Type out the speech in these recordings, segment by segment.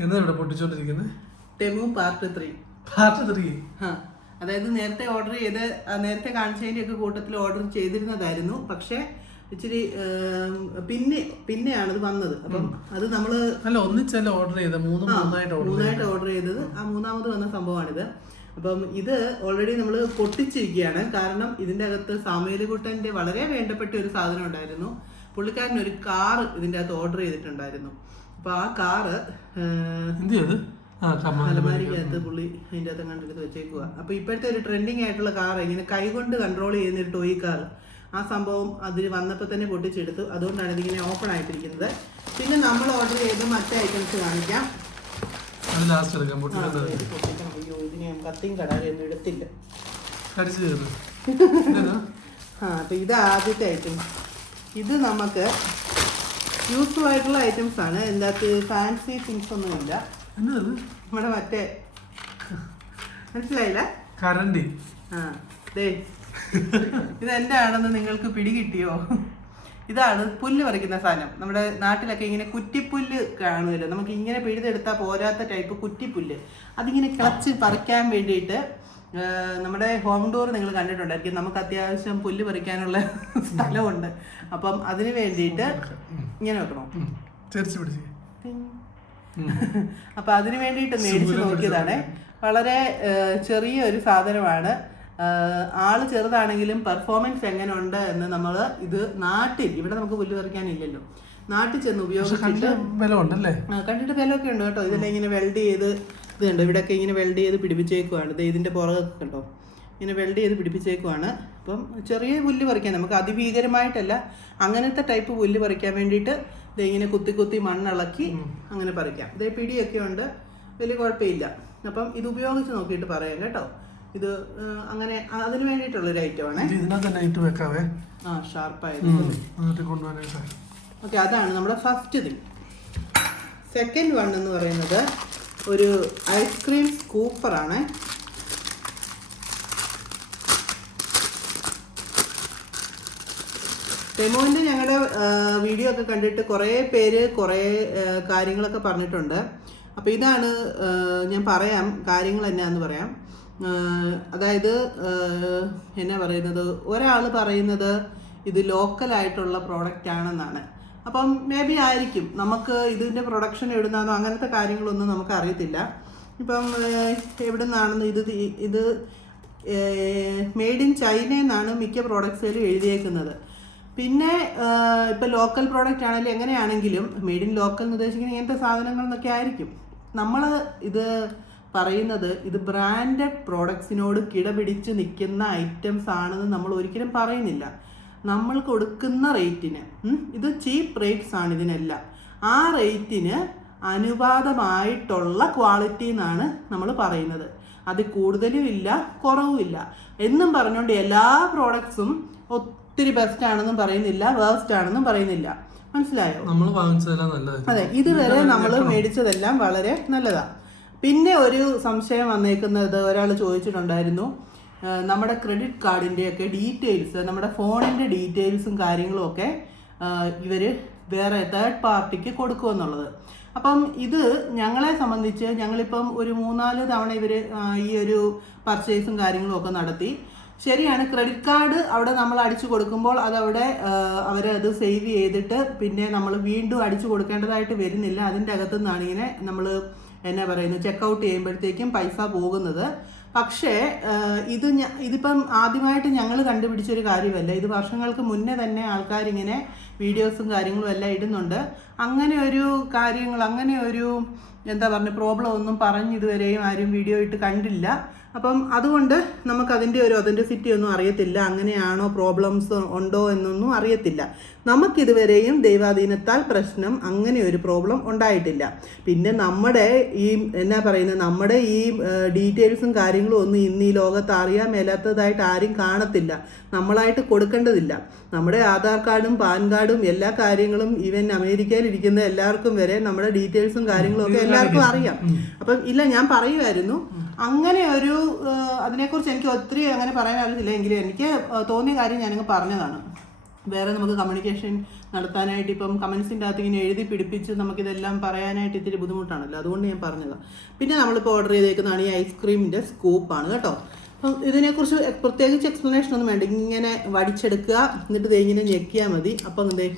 എന്താ ഇവിടെ പൊട്ടിച്ചോണ്ടിരിക്കുന്നത് Temu part three part three അതായത് നേരത്തെ ഓർഡർ ചെയ്ത് നേരത്തെ കാണിച്ചതിന്റെ ഒക്കെ കൂട്ടത്തിൽ ഓർഡർ ചെയ്തിരുന്നതായിരുന്നു. പക്ഷേ ഇച്ചിരി പിന്നെ പിന്നെയാണ് ഇത് വന്നത്. അപ്പം അത് നമ്മൾ അല്ല ഒന്നിച്ചല്ല ഓർഡർ ചെയ്ത മൂന്ന് മൂന്നായിട്ട് ഓർഡർ മൂന്നായിട്ട് ഓർഡർ ചെയ്തത്. ആ മൂന്നാമത് വന്ന സംഭവമാണിത്. അപ്പം ഇത് ഓൾറെഡി നമ്മൾ പൊട്ടിച്ചിരിക്കുകയാണ്. കാരണം ഇതിന്റെ അകത്ത് സാമൂഹ്യകുട്ടന്റെ വളരെ വേണ്ടപ്പെട്ട ഒരു സാധനം ഉണ്ടായിരുന്നു. പുള്ളിക്കാരൻ ഒരു കാർ ഇതിന്റെ അകത്ത് ഓർഡർ ചെയ്തിട്ടുണ്ടായിരുന്നു. അപ്പൊ ആ കാറ് എന്ത് ചെയ്ത് അലമാരിക്കകത്ത് പുള്ളി അതിന്റെ അകത്ത് കണ്ടെടുത്ത് വെച്ചേക്കുക അപ്പൊ ഇപ്പോഴത്തെ ഒരു ട്രെൻഡിങ് ആയിട്ടുള്ള കാർ ഇങ്ങനെ കൈകൊണ്ട് കൺട്രോൾ ചെയ്യുന്ന ഒരു ടോയ് കാർ ആ സംഭവം അതിൽ വന്നപ്പോൾ തന്നെ പൊട്ടിച്ചെടുത്തു. അതുകൊണ്ടാണ് ഇതിങ്ങനെ ഓപ്പൺ ആയിട്ടിരിക്കുന്നത്. പിന്നെ നമ്മൾ ഓർഡർ ചെയ്ത മറ്റേ ഐറ്റംസ് കാണിക്കാം. ലാസ്റ്റ്. അയ്യോ ഇതിന് കത്തിയും എടുത്തില്ല? ആ അപ്പൊ ഇത് ആദ്യത്തെ ഐറ്റം ഇത് നമുക്ക് യൂസ്ഫുൾ ആയിട്ടുള്ള ഐറ്റംസ് ആണ്. എന്താ ഫാൻസി തിങ്സ് ഒന്നുമില്ല നമ്മുടെ മറ്റേ മനസ്സിലായില്ല? കറണ്ട്. ആ ദേ. ഇത് എന്റെ ആണെന്ന് നിങ്ങൾക്ക് പിടികിട്ടിയോ? ഇതാണ് പുല്ല് പറിക്കുന്ന സാധനം. നമ്മുടെ നാട്ടിലൊക്കെ ഇങ്ങനെ കുറ്റിപ്പുല്ല് കാണുമല്ലോ. നമുക്ക് ഇങ്ങനെ പിഴുതെടുത്താൽ പോരാത്ത ടൈപ്പ് കുറ്റിപ്പുല്ല്. അതിങ്ങനെ കിളച്ച് പറിക്കാൻ വേണ്ടിയിട്ട് നമ്മുടെ ഹോം ഡോർ നിങ്ങൾ കണ്ടിട്ടുണ്ടായിരിക്കും. നമുക്ക് അത്യാവശ്യം പുല്ല് പറിക്കാനുള്ള സ്ഥലമുണ്ട്. അപ്പം അതിന് വേണ്ടിയിട്ട് ഇങ്ങനെ വെക്കണോ? അപ്പൊ അതിന് വേണ്ടിയിട്ട് മേടിച്ചു നോക്കിയതാണ്. വളരെ ചെറിയ ഒരു സാധനമാണ്. ആൾ ചെറുതാണെങ്കിലും പെർഫോമൻസ് എങ്ങനെ ഉണ്ട് എന്ന് നമ്മൾ ഇത് നാട്ടിൽ ഇവിടെ നമുക്ക് പുല്ല് പറിക്കാനില്ലല്ലോ. നാട്ടിൽ ചെന്ന് ഉപയോഗിച്ചിട്ട് കണ്ടിട്ട് വിലയൊക്കെ ഉണ്ട് കേട്ടോ. ഇതെല്ലാം ഇങ്ങനെ വെൽഡ് ചെയ്ത് ഇത് കണ്ടോ? ഇവിടെയൊക്കെ ഇങ്ങനെ വെൽഡ് ചെയ്ത് പിടിപ്പിച്ചേക്കുവാണ്. ഇത് ഇതിന്റെ പുറകൊക്കെ കണ്ടോ? ഇങ്ങനെ വെൽഡ് ചെയ്ത് പിടിപ്പിച്ചേക്കുവാണ്. അപ്പം ചെറിയ പുല്ല് പറിക്കാൻ നമുക്ക് അതിഭീകരമായിട്ടല്ല അങ്ങനത്തെ ടൈപ്പ് പുല്ല് പറിക്കാൻ വേണ്ടിയിട്ട് ഇത് ഇങ്ങനെ കുത്തി കുത്തി മണ്ണിളക്കി അങ്ങനെ പറിക്കാം. ഇതേ പിടിയൊക്കെ ഉണ്ട്. വലിയ കുഴപ്പമില്ല. അപ്പം ഇത് ഉപയോഗിച്ച് നോക്കിയിട്ട് പറയാം കേട്ടോ. ഇത് അങ്ങനെ അതിന് വേണ്ടിയിട്ടുള്ളൊരു ഐറ്റമാണ് ഇത് ഇതിനകത്ത് വെക്കാവേ. ആ ഷാർപ്പായത് കൊണ്ടുപോകാനായിട്ട് ഓക്കെ അതാണ് നമ്മുടെ ഫസ്റ്റ് തിങ് സെക്കൻഡ് വൺ എന്ന് പറയുന്നത് ഒരു ഐസ്ക്രീം സ്കൂപ്പറാണ് ടെമോന്റെ ഞങ്ങളുടെ വീഡിയോ ഒക്കെ കണ്ടിട്ട് കുറേ പേര് കുറേ കാര്യങ്ങളൊക്കെ പറഞ്ഞിട്ടുണ്ട്. അപ്പോൾ ഇതാണ് ഞാൻ പറയാം കാര്യങ്ങൾ എന്നാന്ന് പറയാം. അതായത് എന്നാ പറയുന്നത്? ഒരാൾ പറയുന്നത് ഇത് ലോക്കലായിട്ടുള്ള പ്രോഡക്റ്റ് ആണെന്നാണ്. അപ്പം മേ ബി ആയിരിക്കും. നമുക്ക് ഇതിന്റെ പ്രൊഡക്ഷൻ എവിടുന്നാണോ അങ്ങനത്തെ കാര്യങ്ങളൊന്നും നമുക്ക് അറിയത്തില്ല ഇപ്പം എവിടെ നിന്നാണെന്ന് ഇത് ഇത് മെയ്ഡ് ഇൻ ചൈന എന്നാണ് മിക്ക പ്രോഡക്ട്സിലും എഴുതിയേക്കുന്നത്. പിന്നെ ഇപ്പം ലോക്കൽ പ്രോഡക്റ്റ് ആണെങ്കിലും എങ്ങനെയാണെങ്കിലും മെയ്ഡ് ഇൻ ലോക്കൽ എന്ന് ഉദ്ദേശിക്കുന്ന ഇങ്ങനത്തെ സാധനങ്ങൾ എന്നൊക്കെ ആയിരിക്കും. നമ്മൾ ഇത് പറയുന്നത് ഇത് ബ്രാൻഡഡ് പ്രോഡക്ട്സിനോട് കിടപിടിച്ച് നിൽക്കുന്ന ഐറ്റംസ് ആണെന്ന് നമ്മൾ ഒരിക്കലും പറയുന്നില്ല. നമ്മൾ കൊടുക്കുന്ന റേറ്റിന് ഇത് ചീപ്പ് റേറ്റ്സ് ആണ് ഇതിനെല്ലാം. ആ റേറ്റിന് അനുപാതമായിട്ടുള്ള ക്വാളിറ്റി എന്നാണ് നമ്മൾ പറയുന്നത്. അത് കൂടുതലും ഇല്ല കുറവുമില്ല എന്നും പറഞ്ഞുകൊണ്ട് എല്ലാ പ്രോഡക്ട്സും ഒത്തിരി ബെസ്റ്റ് ആണെന്നും പറയുന്നില്ല വേസ്റ്റ് ആണെന്നും പറയുന്നില്ല. മനസ്സിലായോ? നമ്മൾ അതെ ഇതുവരെ നമ്മൾ മേടിച്ചതെല്ലാം വളരെ നല്ലതാണ് പിന്നെ ഒരു സംശയം വന്നേക്കുന്നത് ഒരാൾ ചോദിച്ചിട്ടുണ്ടായിരുന്നു നമ്മുടെ ക്രെഡിറ്റ് കാർഡിന്റെയൊക്കെ ഡീറ്റെയിൽസ് നമ്മുടെ ഫോണിന്റെ ഡീറ്റെയിൽസും കാര്യങ്ങളും ഒക്കെ ഇവർ വേറെ തേർഡ് പാർട്ടിക്ക് കൊടുക്കുമെന്നുള്ളത് അപ്പം ഇത് ഞങ്ങളെ സംബന്ധിച്ച് ഞങ്ങളിപ്പം ഒരു മൂന്നാൽ തവണ ഇവർ ഈ ഒരു പർച്ചേസും കാര്യങ്ങളും ഒക്കെ നടത്തി. ശരിയാണ് ക്രെഡിറ്റ് കാർഡ് അവിടെ നമ്മൾ അടിച്ചു കൊടുക്കുമ്പോൾ അതവിടെ അത് സേവ് ചെയ്തിട്ട് പിന്നെ നമ്മൾ വീണ്ടും അടിച്ചു കൊടുക്കേണ്ടതായിട്ട് വരുന്നില്ല. അതിന്റെ അകത്തു നിന്നാണ് ഇങ്ങനെ നമ്മൾ എന്നാ പറയുന്നത് ചെക്കൗട്ട് ചെയ്യുമ്പോഴത്തേക്കും പൈസ പോകുന്നത്. പക്ഷേ ഇത് ഇതിപ്പം ആദ്യമായിട്ട് ഞങ്ങൾ കണ്ടുപിടിച്ചൊരു കാര്യമല്ല? ഇത് വർഷങ്ങൾക്ക് മുന്നേ തന്നെ ആൾക്കാരിങ്ങനെ വീഡിയോസും കാര്യങ്ങളും എല്ലാം ഇടുന്നുണ്ട്. അങ്ങനെ ഒരു കാര്യങ്ങൾ അങ്ങനെ ഒരു എന്താ പറയുക പ്രോബ്ലം ഒന്നും പറഞ്ഞ് ഇതുവരെയും ആരും വീഡിയോ ഇട്ട് കണ്ടില്ല. അപ്പം അതുകൊണ്ട് നമുക്ക് അതിന്റെ ഒരു ഒതന്റിസിറ്റി ഒന്നും അറിയത്തില്ല. അങ്ങനെയാണോ പ്രോബ്ലംസ് ഉണ്ടോ എന്നൊന്നും അറിയത്തില്ല. നമുക്കിതുവരെയും ദൈവാധീനത്താൽ പ്രശ്നം അങ്ങനെ ഒരു പ്രോബ്ലം ഉണ്ടായിട്ടില്ല. പിന്നെ നമ്മുടെ ഈ എന്നാ പറയുന്നത് നമ്മുടെ ഈ ഡീറ്റെയിൽസും കാര്യങ്ങളും ഒന്നും ഇന്ന് ഈ ലോകത്ത് അറിയാൻ മേലാത്തതായിട്ട് ആരും കാണത്തില്ല. നമ്മളായിട്ട് കൊടുക്കേണ്ടതില്ല. നമ്മുടെ ആധാർ കാർഡും പാൻ കാർഡും എല്ലാ കാര്യങ്ങളും ഈവൻ അമേരിക്കയിൽ ഇരിക്കുന്ന എല്ലാവർക്കും വരെ നമ്മുടെ ഡീറ്റെയിൽസും കാര്യങ്ങളും ഒക്കെ എല്ലാവർക്കും അറിയാം. അപ്പം ഇല്ല ഞാൻ പറയുമായിരുന്നു അങ്ങനെ ഒരു അതിനെക്കുറിച്ച് എനിക്ക് ഒത്തിരി അങ്ങനെ പറയാൻ അറിയത്തില്ല എങ്കിലും എനിക്ക് തോന്നിയ കാര്യം ഞാനങ്ങ് പറഞ്ഞതാണ്. വേറെ നമുക്ക് കമ്മ്യൂണിക്കേഷൻ നടത്താനായിട്ട് ഇപ്പം കമൻസിന്റെ അകത്ത് ഇങ്ങനെ എഴുതി പിടിപ്പിച്ച് നമുക്കിതെല്ലാം പറയാനായിട്ട് ഇത്തിരി ബുദ്ധിമുട്ടാണല്ലോ. അതുകൊണ്ട് ഞാൻ പറഞ്ഞതാണ് പിന്നെ നമ്മളിപ്പോൾ ഓർഡർ ചെയ്തേക്കുന്നതാണ് ഈ ഐസ്ക്രീമിന്റെ സ്കൂപ്പാണ് കേട്ടോ. അപ്പം ഇതിനെക്കുറിച്ച് പ്രത്യേകിച്ച് എക്സ്പ്ലനേഷൻ ഒന്നും വേണ്ട. ഇങ്ങനെ വടിച്ചെടുക്കുക എന്നിട്ട് ഇത് ഇങ്ങനെ ഞെക്കിയാൽ മതി. അപ്പം എന്തേ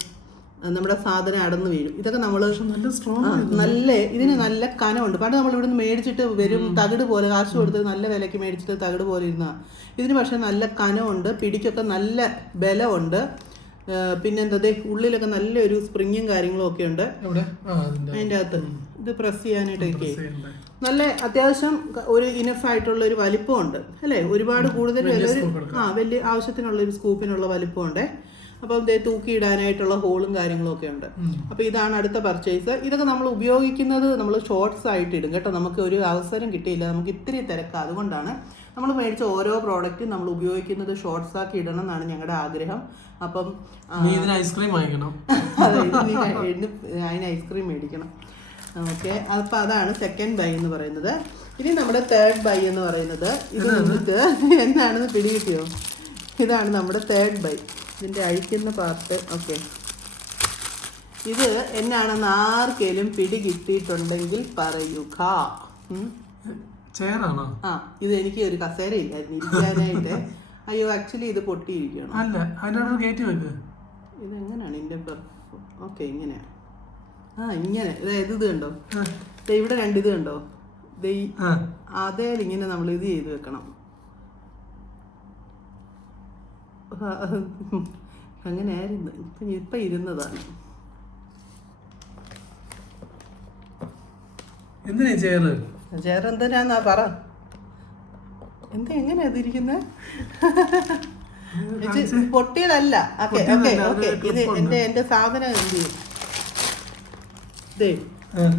നമ്മുടെ സാധനം അടന്നു വീഴും. ഇതൊക്കെ നമ്മൾ നല്ല സ്ട്രോങ് നല്ല ഇതിന് നല്ല കനമുണ്ട്. പണ്ട് നമ്മൾ ഇവിടുന്ന് മേടിച്ചിട്ട് വരും തകിട് പോലെ കാശ് കൊടുത്ത് നല്ല വിലയ്ക്ക് മേടിച്ചിട്ട് തകിട് പോലെ ഇരുന്ന. ഇതിന് പക്ഷെ നല്ല കനമുണ്ട് പിടിക്കൊക്കെ നല്ല ബലമുണ്ട്. ആ, പിന്നെന്താ ദേ ഉള്ളിലൊക്കെ നല്ലൊരു സ്പ്രിങ്ങും കാര്യങ്ങളും ഒക്കെ ഉണ്ട്. അതിന്റെ അകത്ത്. ഇത് പ്രസ് ചെയ്യാനായിട്ടൊക്കെ. നല്ല അത്യാവശ്യം ഒരു ഇനഫ് ആയിട്ടുള്ള ഒരു വലിപ്പമുണ്ട്. അല്ലേ? ഒരുപാട് കൂടുതൽ. ആ വലിയ ആവശ്യത്തിനുള്ള ഒരു സ്കൂപ്പിനുള്ള വലിപ്പമുണ്ട്. അപ്പം ഇതേ തൂക്കി ഇടാനായിട്ടുള്ള ഹോളും കാര്യങ്ങളൊക്കെ ഉണ്ട്. അപ്പോൾ ഇതാണ് അടുത്ത പർച്ചേസ് ഇതൊക്കെ നമ്മൾ ഉപയോഗിക്കുന്നത് നമ്മൾ ഷോർട്സ് ആയിട്ട് ഇടും കേട്ടോ. നമുക്ക് ഒരു അവസരം കിട്ടിയില്ല. നമുക്ക് ഇത്തിരി തിരക്ക് അതുകൊണ്ടാണ് നമ്മൾ മേടിച്ച ഓരോ പ്രോഡക്റ്റും നമ്മൾ ഉപയോഗിക്കുന്നത് ഷോർട്സ് ആക്കി ഇടണം എന്നാണ് ഞങ്ങളുടെ ആഗ്രഹം. അപ്പം ഇതിന് ഐസ്ക്രീം വാങ്ങിക്കണം? അതെ അതിന് ഐസ്ക്രീം മേടിക്കണം. ഓക്കെ അപ്പോൾ അതാണ് സെക്കൻഡ് ബൈ എന്ന് പറയുന്നത്. ഇനി നമ്മുടെ തേർഡ് ബൈ എന്ന് പറയുന്നത്. ഇത് നമുക്ക് എന്താണെന്ന് പിടികിട്ടിയോ? ഇതാണ് നമ്മുടെ തേർഡ് ബൈ ഇതിന്റെ അഴിക്കുന്ന പാർട്ട്. ഓക്കെ. ഇത് എന്നാണെന്ന് ആർക്കേലും പിടി കിട്ടിയിട്ടുണ്ടെങ്കിൽ പറയുക. ചെയറാണോ? ആ ഇത് എനിക്ക് ഒരു കസേര ഇല്ലായിരുന്നു. ഇരിക്കാനായിട്ട്. അയ്യോ ആക്ച്വലി ഇത് പൊട്ടിയിരിക്കണം അല്ല അതിനോട് കയറ്റി വെക്ക്. ഇതെങ്ങനെയാണ് ഇതിന്റെ ഓക്കെ ഇങ്ങനെ ആ ഇങ്ങനെ. അതായത് ഇത് കണ്ടോ? ഇവിടെ രണ്ട് ഇത് കണ്ടോ? അതേ ഇങ്ങനെ നമ്മൾ ഇത് ചെയ്ത് വെക്കണം. ആ, അങ്ങനെയായിരുന്നു. ഇപ്പം ഇപ്പം ഇരുന്നതാണ്. എന്തിനാ ചെയറ് ചെയർ എന്തിനാന്നാ പറ. എന്താ എങ്ങനെയാ ഇതിരിക്കുന്നത് പൊട്ടിയതല്ല. Okay okay okay. ഇത്. എന്റെ എന്റെ സാധനം എന്ത് ചെയ്യും.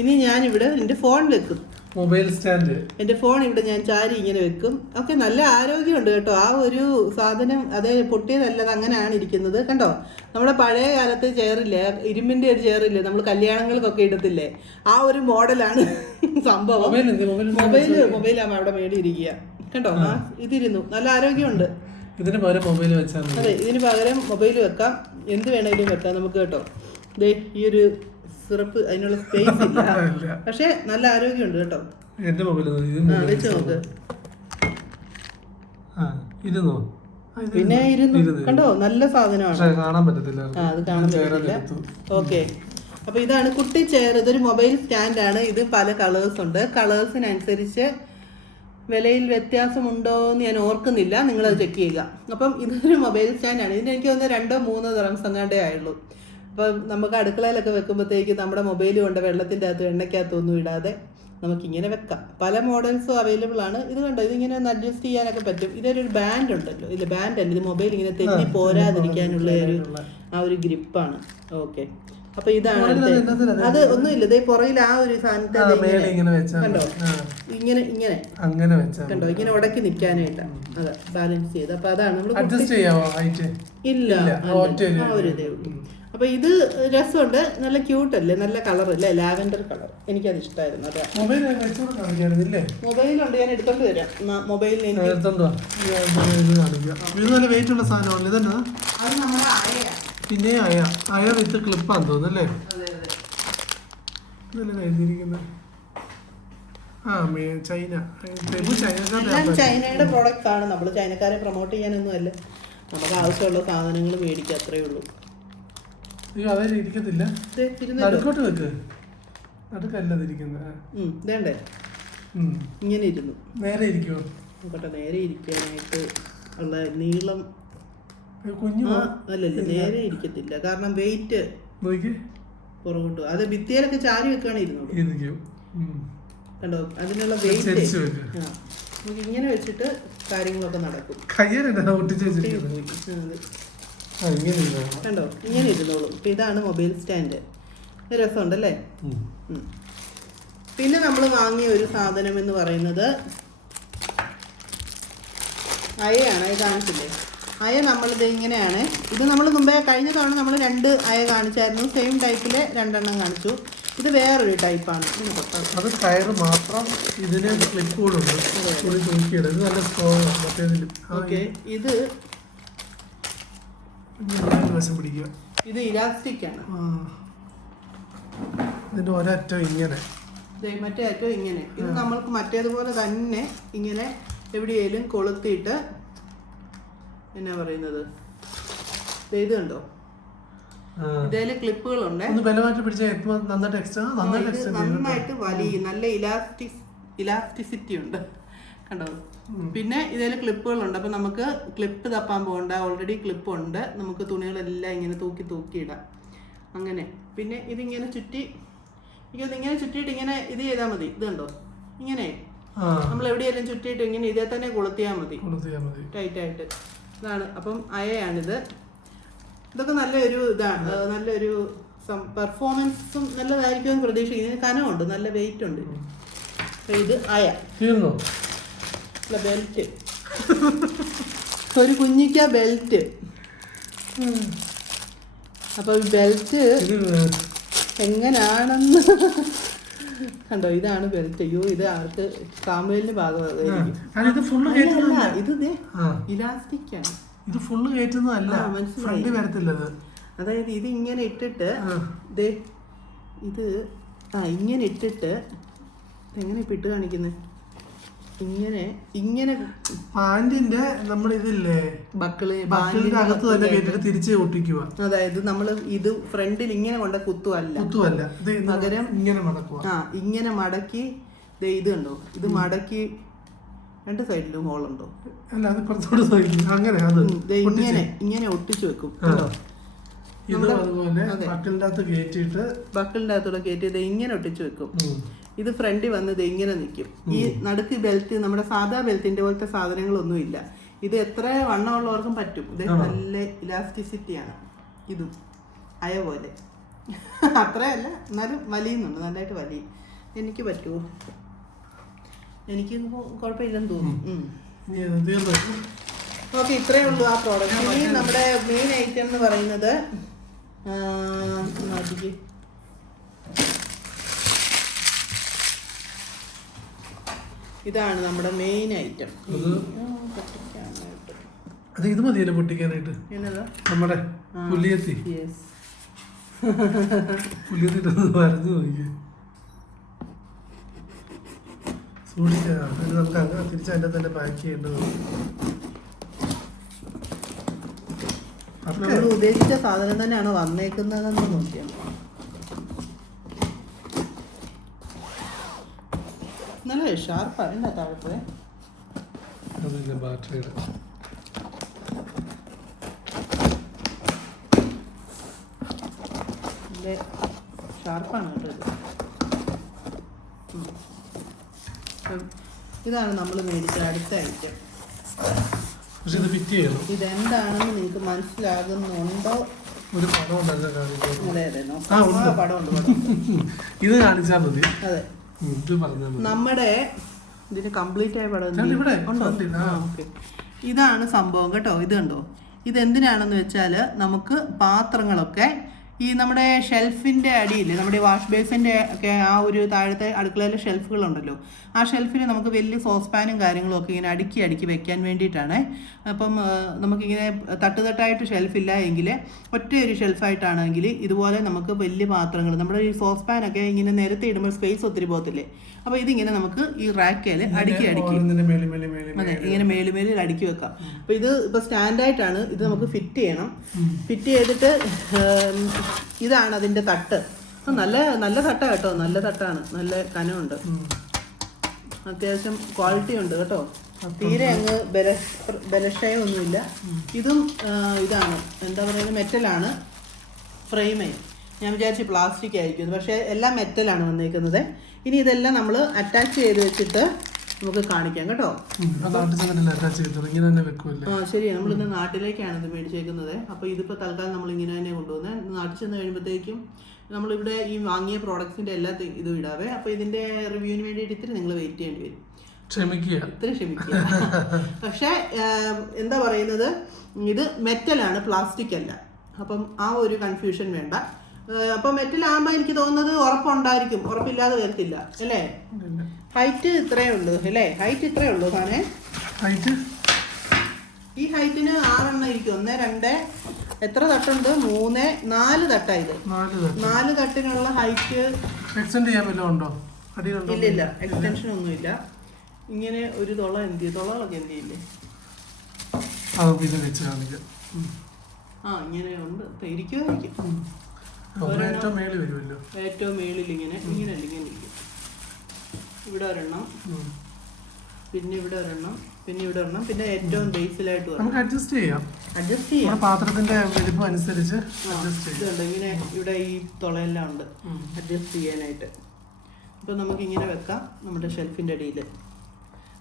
ഇനി ഞാനിവിടെ എന്റെ ഫോൺ വെക്കും. Mobile stand. എന്റെ ഫോൺ ഇവിടെ ഞാൻ ചാരി ഇങ്ങനെ വെക്കും. ഒക്കെ നല്ല ആരോഗ്യമുണ്ട് കേട്ടോ. ആ ഒരു സാധനം അതേ പൊട്ടിയതല്ല അത് അങ്ങനെയാണ് ഇരിക്കുന്നത്. കണ്ടോ? നമ്മുടെ പഴയ കാലത്ത് ചെയറില്ലേ? ഇരുമ്പിന്റെ ഒരു ചെയറില്ലേ? നമ്മൾ കല്യാണങ്ങൾക്കൊക്കെ ഇടത്തില്ലേ? ആ ഒരു മോഡലാണ് സംഭവം. മൊബൈൽ മൊബൈലാണ് അവിടെ മേടിയിരിക്കുക. കണ്ടോ? ആ ഇതിരുന്നു. നല്ല ആരോഗ്യമുണ്ട്. ഇതിന് പകരം മൊബൈൽ വെച്ചാൽ അതെ ഇതിന് പകരം മൊബൈൽ വെക്കാം. എന്ത് വേണമെങ്കിലും വെക്കാം നമുക്ക് കേട്ടോ. ദേ ഈ ഒരു സിറപ്പ് അതിനുള്ള സ്പേസ് ഇല്ല. പക്ഷെ നല്ല ആരോഗ്യമുണ്ട് കേട്ടോ. എന്റെ വെച്ച് നോക്ക്. ഇരുന്നോ? പിന്നെ ഇരുന്നു. കണ്ടോ? നല്ല സാധനമാണ്. കാണാൻ പറ്റത്തില്ല. ആ അത് കാണാൻ ഓക്കെ. അപ്പൊ ഇതാണ് കുട്ടി ചെയർ. ഇതൊരു മൊബൈൽ സ്റ്റാൻഡ് ആണ്. ഇത് പല കളേഴ്സ് ഉണ്ട്. കളേഴ്സിനനുസരിച്ച് വിലയിൽ വ്യത്യാസമുണ്ടോ എന്ന് ഞാൻ ഓർക്കുന്നില്ല. നിങ്ങൾ അത് ചെക്ക് ചെയ്യുക. അപ്പം ഇതൊരു മൊബൈൽ സ്റ്റാൻഡ് ആണ്. ഇതിന് എനിക്ക് തോന്നുന്നത് രണ്ടോ മൂന്നോ തരം സംഘാണ്ടേ ആയുള്ളൂ. അപ്പം നമുക്ക് അടുക്കളയിലൊക്കെ വെക്കുമ്പോഴത്തേക്ക് നമ്മുടെ മൊബൈൽ കൊണ്ട് വെള്ളത്തിന്റെ അകത്ത് എണ്ണയ്ക്കകത്തൊന്നും ഇടാതെ നമുക്കിങ്ങനെ വെക്കാം. പല മോഡൽസും അവൈലബിൾ ആണ്. ഇത് കണ്ടോ? ഇതിങ്ങനെ ഒന്ന് അഡ്ജസ്റ്റ് ചെയ്യാനൊക്കെ പറ്റും. ഇതൊരു ബാൻഡ് ഉണ്ടല്ലോ. ഇല്ല ബാൻഡ് അല്ല. ഇത് മൊബൈൽ ഇങ്ങനെ തെന്നി പോരാതിരിക്കാനുള്ള ഒരു ആ ഒരു ഗ്രിപ്പാണ് ഓക്കെ അപ്പൊ ഇതാണ് അത് ഒന്നും ഇല്ല ഇതേ പുറയിൽ ആ ഒരു സാധനത്തെ കണ്ടോ? ഇങ്ങനെ ഇങ്ങനെ. അങ്ങനെ കണ്ടോ? ഇങ്ങനെ ഉടക്കി നിൽക്കാനായിട്ട് അതെ ബാലൻസ് ചെയ്ത്. അപ്പൊ അതാണ് നമ്മൾ ഇല്ല. ആ ഒരു ഇതേ ഉള്ളൂ. അപ്പൊ ഇത് രസമുണ്ട്. നല്ല ക്യൂട്ട് അല്ലേ? നല്ല കളർ അല്ലേ? ലാവൻഡർ കളർ എനിക്കത് ഇഷ്ടമായിരുന്നു അതെ. മൊബൈലുണ്ട്. ഞാൻ എടുത്തോണ്ട് വരാം. മൊബൈലിൽ എനിക്ക് ഇത് നല്ല വെയിറ്റ് ഉള്ള സാധനമല്ല ഇതെന്നാ? പിന്നെ അയ. അയ വിത്ത് ക്ലിപ്പാന്ന് തോന്നുന്നു ഇതല്ലേ എഴുതിയിരിക്കുന്നത് ആ ചൈന. ചൈനയുടെ പ്രോഡക്റ്റ് ആണ്. നമ്മൾ ചൈനക്കാരെ പ്രൊമോട്ട് ചെയ്യാനൊന്നും അല്ല നമുക്ക് ആവശ്യമുള്ള സാധനങ്ങൾ മേടിക്കുക അത്രേ ഉള്ളൂ. അയ്യോ അതേ ഇരിക്കത്തില്ല. നടുക്കോട്ട് വെക്ക്. നടുക്കല്ലത് ഇരിക്കുന്നത്. ഇതേണ്ടേ ഇങ്ങനെ ഇരുന്നു. നേരെ ഇരിക്കുമോ നോക്കട്ടെ നേരെ ഇരിക്കാനായിട്ട് ഉള്ള നീളം കുഞ്ഞു അല്ലല്ല നേരെ ഇരിക്കത്തില്ല. കാരണം വെയിറ്റ് പുറകോട്ട്. അത് ഭിത്തിയിലൊക്കെ ചാരി വെക്കാണ് ഉം. കണ്ടോ? അതിനുള്ള വെയിറ്റ്. ഇങ്ങനെ വെച്ചിട്ട് കാര്യങ്ങളൊക്കെ നടക്കും. കയ്യലെന്താ ഒട്ടിച്ച് കണ്ടോ? ഇങ്ങനെ ഇരുന്നോളൂ. അപ്പൊ ഇതാണ് മൊബൈൽ സ്റ്റാൻഡ്. രസമുണ്ടല്ലേ. പിന്നെ നമ്മൾ വാങ്ങിയ ഒരു സാധനം എന്ന് പറയുന്നത് അയയാണ്. അയ കാണിച്ചില്ലേ? അയ നമ്മളിത് ഇങ്ങനെയാണ്. ഇത് നമ്മൾ മുമ്പേ കഴിഞ്ഞ തവണ നമ്മൾ രണ്ട് അയ കാണിച്ചായിരുന്നു. സെയിം ടൈപ്പിലെ രണ്ടെണ്ണം കാണിച്ചു. ഇത് വേറൊരു ടൈപ്പാണ്. അത് കയർ മാത്രം ഇതിന് ക്ലിപ്പ് കൂടുണ്ട് ഇത് നല്ല സ്ട്രോങ് ഓക്കെ. ഇത് ഇനി പിടിക്കുക. ഇത് ഇലാസ്റ്റിക് ആണ്. ആ. ഇതിന്റെ ഒരറ്റം ഇങ്ങനെ. മറ്റേ അറ്റം ഇങ്ങനെ. ഇത് നമ്മൾക്ക് മറ്റേതുപോലെ തന്നെ ഇങ്ങനെ എവിടെയെങ്കിലും കൊളുത്തിയിട്ട് എന്നാ പറയുന്നത്? ഇത് കണ്ടോ. ഇതേൽ ക്ലിപ്പുകളുണ്ട്. നന്നായിട്ട് വലിയ നല്ല ഇലാസ്റ്റിക് ഇലാസ്റ്റിസിറ്റി ഉണ്ട്. കണ്ടോ പിന്നെ ഇതിൽ ക്ലിപ്പുകളുണ്ട് അപ്പം നമുക്ക് ക്ലിപ്പ് തപ്പാൻ പോകണ്ട. ഓൾറെഡി ക്ലിപ്പ് ഉണ്ട് നമുക്ക് തുണികളെല്ലാം ഇങ്ങനെ തൂക്കി തൂക്കി ഇടാം അങ്ങനെ. പിന്നെ ഇതിങ്ങനെ ചുറ്റി എനിക്കൊന്ന് ഇങ്ങനെ ചുറ്റിയിട്ട് ഇങ്ങനെ ഇത് ചെയ്താൽ മതി. ഇത് കണ്ടോ? ഇങ്ങനെ. നമ്മൾ എവിടെയെല്ലാം ചുറ്റിയിട്ട് ഇങ്ങനെ ഇതേ തന്നെ കൊളുത്തിയാൽ മതി. ടൈറ്റ് ടൈറ്റായിട്ട് ഇതാണ്. അപ്പം അയയാണിത്. ഇതൊക്കെ നല്ലൊരു ഇതാണ്. നല്ലൊരു പെർഫോമൻസും നല്ലതായിരിക്കും പ്രതീക്ഷിക്കുന്നത് കനമുണ്ട്. നല്ല വെയിറ്റ് ഉണ്ട്. ഇത് അയ. തീർന്നോ ബെൽറ്റ് ഒരു കുഞ്ഞിക്ക ബെൽറ്റ് അപ്പൊ ബെൽറ്റ് എങ്ങനാണെന്ന് കണ്ടോ? ഇതാണ് ബെൽറ്റ് അയ്യോ ഇത് ആർക്ക്? സാമ്പലിന്റെ ഭാഗമായിരിക്കും. ഇത് ഇലാസ്റ്റിക് ആണ് ഇത് ഫുള്ള് കയറ്റുന്നതല്ല. ഫ്രണ്ട് വരത്തില്ല ഇത് അതായത് ഇത് ഇങ്ങനെ ഇട്ടിട്ട് ഇത് ആ ഇങ്ങനെ ഇട്ടിട്ട് എങ്ങനെ ഇപ്പം ഇട്ട് കാണിക്കുന്നത് ഇങ്ങനെ ഇങ്ങനെ പാന്റിന്റെ നമ്മുടെ ഇതില്ലേ? ബക്കിൾ ബക്കിളിന്റെ അകത്ത് തന്നെ കേട്ടിട്ട് തിരിച്ച് ഒട്ടിക്കുക. അതായത് നമ്മൾ ഇത് ഫ്രണ്ടിൽ ഇങ്ങനെ കൊണ്ട കുത്തുവല്ല. കുത്തുവല്ല. പകരം ഇങ്ങനെ മടക്കുക. ആ ഇങ്ങനെ മടക്കി ഇത് കണ്ടോ? ഇത് മടക്കി രണ്ട് സൈഡിലും ഹോളുണ്ടോ അല്ല അത് കുറച്ചുകൂടെ സൈഡിൽ. അങ്ങനെ അത് ഇങ്ങനെ ഇങ്ങനെ ഒട്ടിച്ചു വെക്കും ഇതും അതുപോലെ അതെ. ബക്കിളിന്റെ അകത്ത് കയറ്റിയിട്ട് ബക്കിളിന്റെ അകത്തൂടെ കയറ്റി ദേ ഇങ്ങനെ ഒട്ടിച്ചു വെക്കും. ഇത് ഫ്രണ്ടിൽ വന്നത് എങ്ങനെ ഇങ്ങനെ നിൽക്കും. ഈ നടുക്ക് ബെൽറ്റ് നമ്മുടെ സാധാ ബെൽറ്റിന്റെ പോലത്തെ സാധനങ്ങളൊന്നുമില്ല. ഇത് എത്ര വണ്ണമുള്ളവർക്കും പറ്റും. ഇത് നല്ല ഇലാസ്റ്റിസിറ്റിയാണ് ഇതും അയ പോലെ. അത്രയല്ല എന്നാലും വലിയുന്നുണ്ട്. നന്നായിട്ട് വലിയും. എനിക്ക് പറ്റുമോ? എനിക്ക് കുഴപ്പമില്ലെന്ന് തോന്നുന്നു. ഓക്കെ ഇത്രയേ ഉള്ളൂ ആ പ്രോഡക്റ്റ് ഇനി നമ്മുടെ മെയിൻ ഐറ്റം എന്ന് പറയുന്നത് ആ, ഇതാണ് നമ്മുടെ മെയിൻ ഐറ്റം അത്? ഇത് മതിയല്ലോ പൊട്ടിക്കാനായിട്ട്. നമ്മുടെ പുല്ലിയത്തി പുലിയെത്തിട്ട് വരഞ്ഞു നോക്കി അത് നമുക്ക് അങ്ങനെ തിരിച്ച് അതിന്റെ തന്നെ പാക്ക് ചെയ്യേണ്ടത് നമ്മൾ ഉദ്ദേശിച്ച സാധനം തന്നെയാണ് വന്നേക്കുന്നതെന്ന് നോക്കിയാൽ നല്ല ഷാർപ്പാണ് എന്താ താഴത്തെ അതിന്റെ ബാറ്ററിയുടെ. ഇതിന്റെ ഷാർപ്പാണ് കേട്ടോ ഇത്. ഇതാണ് നമ്മൾ മേടിച്ച അടുത്ത ഐറ്റം പക്ഷെ ഇത് ഫിറ്റ് ചെയ്യണം. ഇതെന്താണെന്ന് നിങ്ങൾക്ക് മനസ്സിലാകുന്നുണ്ടോ? ഒരു പടം ഉണ്ടല്ലോ കാണിക്കാൻ. അതെ അതെ. നോക്കാം. ഉണ്ട്. പടം ഇത് കാണിച്ചാൽ മതി. അതെ. നമ്മുടെ ഇതിന് കംപ്ലീറ്റ് ആയി പടം. ഇതാണ് സംഭവം കേട്ടോ. ഇത് കണ്ടോ? ഇത് എന്തിനാണെന്ന് വെച്ചാൽ നമുക്ക് പാത്രങ്ങളൊക്കെ ഈ നമ്മുടെ ഷെൽഫിന്റെ അടിയിൽ നമ്മുടെ വാഷ് ബേസിന്റെ ഒക്കെ ആ ഒരു താഴത്തെ അടുക്കളയിലെ ഷെൽഫുകളുണ്ടല്ലോ ആ ഷെൽഫിൽ നമുക്ക് വലിയ സോസ്പാനും കാര്യങ്ങളും ഒക്കെ ഇങ്ങനെ അടുക്കി അടുക്കി വെക്കാൻ വേണ്ടിയിട്ടാണ്. അപ്പം നമുക്കിങ്ങനെ തട്ടുതട്ടായിട്ട് ഷെൽഫില്ല എങ്കിൽ ഒറ്റ ഒരു ഷെൽഫായിട്ടാണെങ്കിൽ ഇതുപോലെ നമുക്ക് വലിയ പാത്രങ്ങൾ നമ്മുടെ ഈ സോസ്പാനൊക്കെ ഇങ്ങനെ നിരത്തി ഇടുമ്പോൾ സ്പേസ് ഒത്തിരി പോകത്തില്ലേ. അപ്പോൾ ഇതിങ്ങനെ നമുക്ക് ഈ റാക്കയിൽ അടുക്കി അടുക്കി അതെ ഇങ്ങനെ മേലുമേലിൽ മേലിൽ അടുക്കി വെക്കാം. അപ്പോൾ ഇത് ഇപ്പോൾ സ്റ്റാൻഡായിട്ടാണ് ഇത് നമുക്ക് ഫിറ്റ് ചെയ്യണം. ഫിറ്റ് ചെയ്തിട്ട് ഇതാണ് അതിന്റെ തട്ട്. നല്ല നല്ല തട്ടാണ് കേട്ടോ. നല്ല തട്ടാണ്. നല്ല കനമുണ്ട്. അത്യാവശ്യം ക്വാളിറ്റി ഉണ്ട് കേട്ടോ. തീരെ അങ്ങ് ബല ബലക്ഷയമൊന്നുമില്ല ഇതും ഇതാണ്. എന്താ പറയുക മെറ്റലാണ്. ഫ്രെയിമേ. ഞാൻ വിചാരിച്ചു പ്ലാസ്റ്റിക് ആയിരിക്കും പക്ഷേ എല്ലാം മെറ്റലാണ് വന്നേക്കുന്നത്. ഇനി ഇതെല്ലാം നമ്മൾ അറ്റാച്ച് ചെയ്ത് വെച്ചിട്ട് നമുക്ക് കാണിക്കാം കേട്ടോ. ഇങ്ങനെ തന്നെ വെക്കുമല്ലേ ആ ശരി. നമ്മളിന്ന് നാട്ടിലേക്കാണ് ഇത് മേടിച്ചേക്കുന്നത്. അപ്പോൾ ഇതിപ്പോ തൽക്കാലം നമ്മൾ ഇങ്ങനെ തന്നെ കൊണ്ടുപോകുന്നത് നാട്ടിൽ ചെന്ന് കഴിയുമ്പോഴത്തേക്കും നമ്മളിവിടെ ഈ വാങ്ങിയ പ്രോഡക്ട്സിന്റെ എല്ലാ ഇതും ഇടാവേ. അപ്പോൾ ഇതിന്റെ റിവ്യൂവിന് വേണ്ടിയിട്ട് ഇത്തിരി നിങ്ങൾ വെയിറ്റ് ചെയ്യേണ്ടി വരും. ക്ഷമിക്കുക. ഇത്തിരി ക്ഷമിക്കുക. പക്ഷേ എന്താ പറയുന്നത്? ഇത് മെറ്റലാണ് പ്ലാസ്റ്റിക് അല്ല. അപ്പം ആ ഒരു കൺഫ്യൂഷൻ വേണ്ട. അപ്പോൾ മെറ്റൽ ആകുമ്പോൾ എനിക്ക് തോന്നുന്നത് ഉറപ്പുണ്ടായിരിക്കും. ഉറപ്പില്ലാതെ വരത്തില്ല. അല്ലേ? ഹൈറ്റ് ഇത്രയേ ഉള്ളൂ. അല്ലേ? ഹൈറ്റ് ഇത്രയേ ഉള്ളൂ താനെ ഹൈറ്റ് ഈ ഹൈറ്റിന് ആറെണ്ണം ഇരിക്കും. ഒന്ന് രണ്ട് എത്ര തട്ടുണ്ട്? മൂന്ന് നാല് തട്ടാ ഇത്. നാല് തട്ട്. നാല് തട്ടിനുള്ള ഹൈറ്റ് എക്സ്റ്റെൻഡ് ചെയ്യാൻ വല്ലതും ഉണ്ടോ? ഇല്ല ഇല്ല. എക്സ്റ്റൻഷൻ ഒന്നുമില്ല. ഇങ്ങനെ ഒരു തുള എന്ത് ചെയ്യും? തുളകളൊക്കെ എന്ത് ചെയ്യില്ലേ. ആ ഇങ്ങനെ ഉണ്ട്. ഇരിക്കുമായിരിക്കും ഏറ്റവും മേളിൽ വരുമല്ലോ. ഏറ്റവും മേളിൽ ഇങ്ങനെ ഇങ്ങനെ ഇങ്ങനെ ഇരിക്കും. ഇവിടെ ഒരെണ്ണം പിന്നെ ഇവിടെ ഒരെണ്ണം പിന്നെ ഇവിടെ ഒരെണ്ണം പിന്നെ ഏറ്റവും ബേസിലായിട്ട് നമുക്ക് അഡ്ജസ്റ്റ് ചെയ്യാം. അഡ്ജസ്റ്റ് ചെയ്യാം. പാത്രത്തിന്റെ വലിപ്പം അനുസരിച്ച് ഇതുണ്ട്. ഇങ്ങനെ ഇവിടെ ഈ തുളയെല്ലാം ഉണ്ട്. അഡ്ജസ്റ്റ് ചെയ്യാനായിട്ട്. അപ്പോൾ നമുക്ക് ഇങ്ങനെ വെക്കാം. നമ്മുടെ ഷെൽഫിന്റെ അടിയിൽ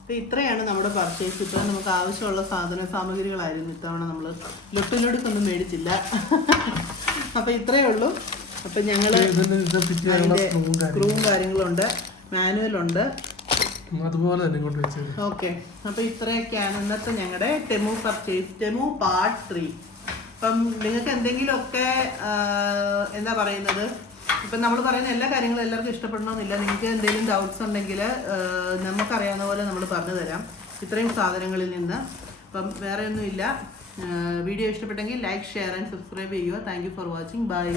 അപ്പോൾ ഇത്രയാണ് നമ്മുടെ പർച്ചേസ് ഇത്ര നമുക്ക് ആവശ്യമുള്ള സാധന സാമഗ്രികളായിരുന്നു. ഇത്തവണ നമ്മൾ ലൊട്ടിലൊടുക്കൊന്നും മേടിച്ചില്ല. അപ്പോൾ ഇത്രയേ ഉള്ളൂ. അപ്പം ഞങ്ങൾ സ്ക്രൂവും കാര്യം സ്ക്രൂവും കാര്യങ്ങളുണ്ട്. മാനുവലുണ്ട് അതുപോലെ തന്നെ ഇങ്ങോട്ട് വെച്ചത് ഓക്കെ അപ്പോൾ ഇത്രയൊക്കെയാണ് ഇന്നത്തെ ഞങ്ങളുടെ Temu purchase Temu part three അപ്പം നിങ്ങൾക്ക് എന്തെങ്കിലുമൊക്കെ എന്താ പറയുന്നത്? ഇപ്പം നമ്മൾ പറയുന്ന എല്ലാ കാര്യങ്ങളും എല്ലാവർക്കും ഇഷ്ടപ്പെടണമെന്നില്ല. നിങ്ങൾക്ക് എന്തെങ്കിലും ഡൗട്ട്സ് ഉണ്ടെങ്കിൽ നമുക്കറിയാവുന്ന പോലെ നമ്മൾ പറഞ്ഞു തരാം. ഇത്രയും സാധനങ്ങളിൽ നിന്ന്. അപ്പം വേറെ ഒന്നുമില്ല വീഡിയോ ഇഷ്ടപ്പെട്ടെങ്കിൽ ലൈക്ക് ഷെയർ ആൻഡ് സബ്സ്ക്രൈബ് ചെയ്യുക. Thank for watching bye